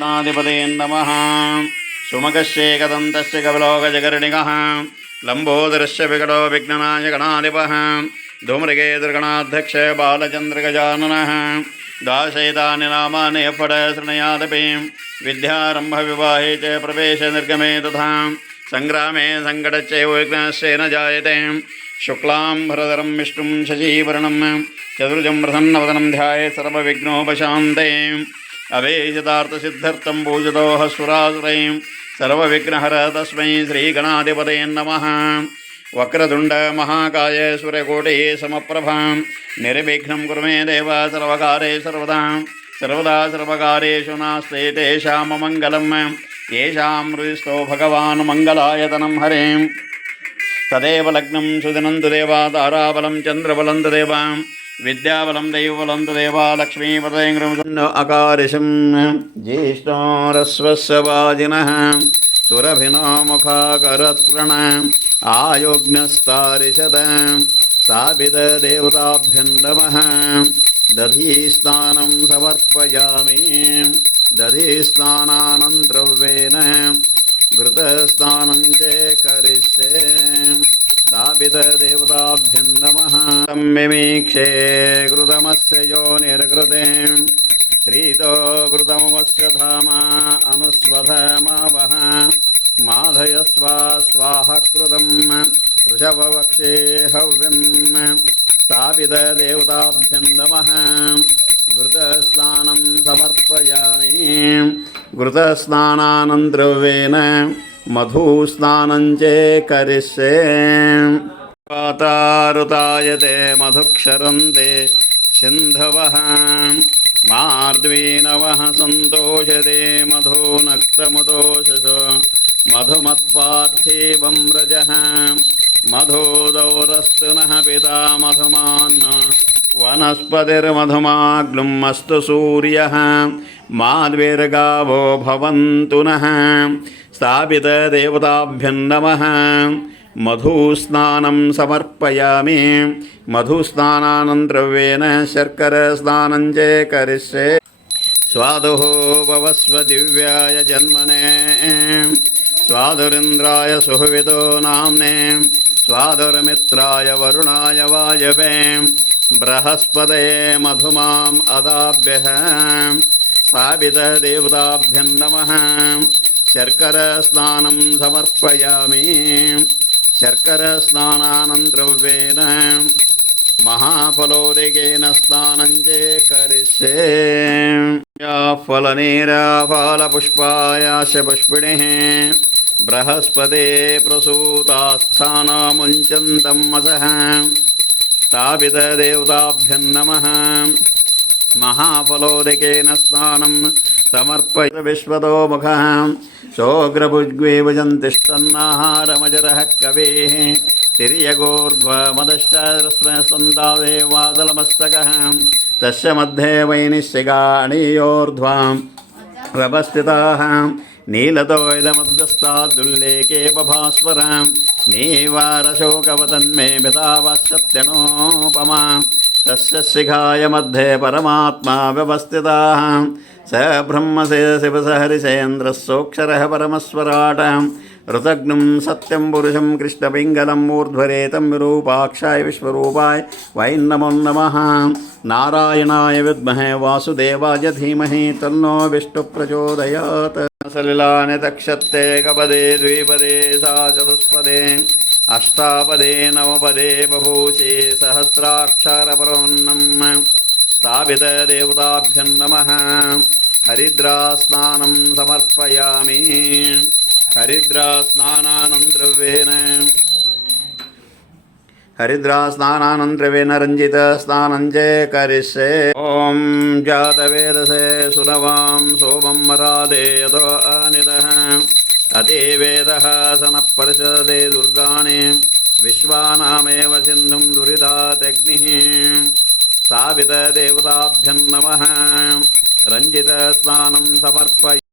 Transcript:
गणाधिपते नमः। सुमकस्येकदन्तस्य कपिलोकजगर्णिकः लम्बोदरस्य विकटो विघ्ननाशगणाधिपः धूम्रकेतुर्गणाध्यक्ष बालचन्द्रगजाननः। दाशैतानि नामानि फट शृणुयादपि विद्यारम्भविवाहे च प्रवेशे निर्गमे तथा सङ्ग्रामे सङ्कटच्चैव विघ्नस्य न जायते। शुक्लाम्बरधरं विष्णुं शशिवर्णं चतुर्भुजं प्रसन्नवदनं ध्यायेत् सर्वविघ्नोपशान्तये। अभीष्टार्थसिद्ध्यर्थं पूजितोः सुरासुरैः सर्वविघ्नहर तस्मै श्रीगणाधिपतये नमः। वक्रतुण्ड महाकाय सूर्यकोटिः समप्रभा निर्विघ्नं कुरु मे देव सर्वकारे सर्वदा सर्वकारेषु नास्ति तेषां मङ्गलम्। येषां हृदिस्थो भगवान् मङ्गलायतनं हरिं तदेव लग्नं सुदिनं तदेव ताराबलं चन्द्रबलं तदेव विद्याबलं दैवबलं तदेव लक्ष्मीपदयं अकारिशं ज्येष्ठोरस्वस्य वाजिनः सुरभिनो मुखाकरत्प्रण आयोग्नस्तारिषद स्थापितदेवताभ्यं नमः। दधिस्नानं समर्पयामि दधिस्नानानन्तरवेन घृतस्नानं च करिष्ये स्थापितदेवताभ्यं नमः। मिमीक्षे घृतमस्य योनिर्घृते त्रितो घृतमस्य धामा अनुस्वधमावः माधयस्व स्वाहा कृतं वृषभवक्षे हव्यं स्थापितदेवताभ्यं नमः। घृतस्नानं समर्पयामि घृतस्नानानन्तरवेन मधुस्नानं च करिष्ये। वातारुतायते मधुक्षरन्ते सिन्धवः मार्द्वीनवः सन्तोषते मधुनक्तमुदोषसो मधुमत्पार्थिवं व्रजः मधुदौरस्तु नः पिता मधुमान् वनस्पतिर्मधुमाग्नुम् अस्तु सूर्यः माद्विर्गावो भवन्तु नः। स्थापितदेवताभ्यं नमः। मधुस्नानं समर्पयामि मधुस्नानानन्तरवेन शर्करस्नानं च करिष्ये। स्वादुः भवस्व दिव्याय जन्मने स्वादुरिन्द्राय सुहवितो नाम्ने स्वादुर्मित्राय वरुणाय वायवे बृहस्पतये मधुमाम् अदाभ्यः स्थापितदेवताभ्यं नमः। शर्करस्नानं समर्पयामि शर्करस्नानानन्तरवेन महाफलोदकेन स्नानं च करिष्ये। फलनीराफलपुष्पायाश्च पुष्पिणिः बृहस्पते प्रसूतास्थानमुञ्चन्तं मसः स्थापितदेवताभ्यं नमः। महाफलोदकेन स्नानं समर्पय विश्वतो मुखः शोग्रभुग्वेवजन्तिष्ठन्नाहारमजरः कवेः तिर्यगोर्ध्वमदश्चारस्मसन्दादेवादलमस्तकः तस्य मध्ये वैनिश्चिगाणीयोर्ध्वां रभस्थिताः नीलतो इदमुद्गस्तादुल्लेखे बभास्वरां नीवारशोकवतन्मे भितावसत्यनोपमा तस्य शिखाय मध्ये परमात्मा व्यवस्थिताः स ब्रह्मसे शिवसहरिसेन्द्रः सोऽक्षरः परमस्वराट् ऋतघ्नं सत्यं पुरुषं कृष्णपिङ्गलं ऊर्ध्वरेतं विरूपाक्षाय विश्वरूपाय वै नमो नमः। नारायणाय विद्महे वासुदेवाय धीमहि तन्नो विष्णुप्रचोदयात्। सलिलानि तक्षत्ते कपदे द्विपदे सा चतुष्पदे अष्टापदे नवपदे बभूषे सहस्राक्षरपरोन्नम् स्थापितदेवताभ्यं नमः। हरिद्रास्नानं समर्पयामि हरिद्रास्नानानन्तरवेन रञ्जितस्नानं च करिष्ये। ॐ जातवेदसे सुरवां सोमं मरादे यतो अनिदः अतिवेदः सनःपरिषदे दुर्गाणि विश्वानामेव सिन्धुं दुरितात्यग्निः स्थापितदेवताभ्यं नमः। रञ्जितस्नानं समर्पय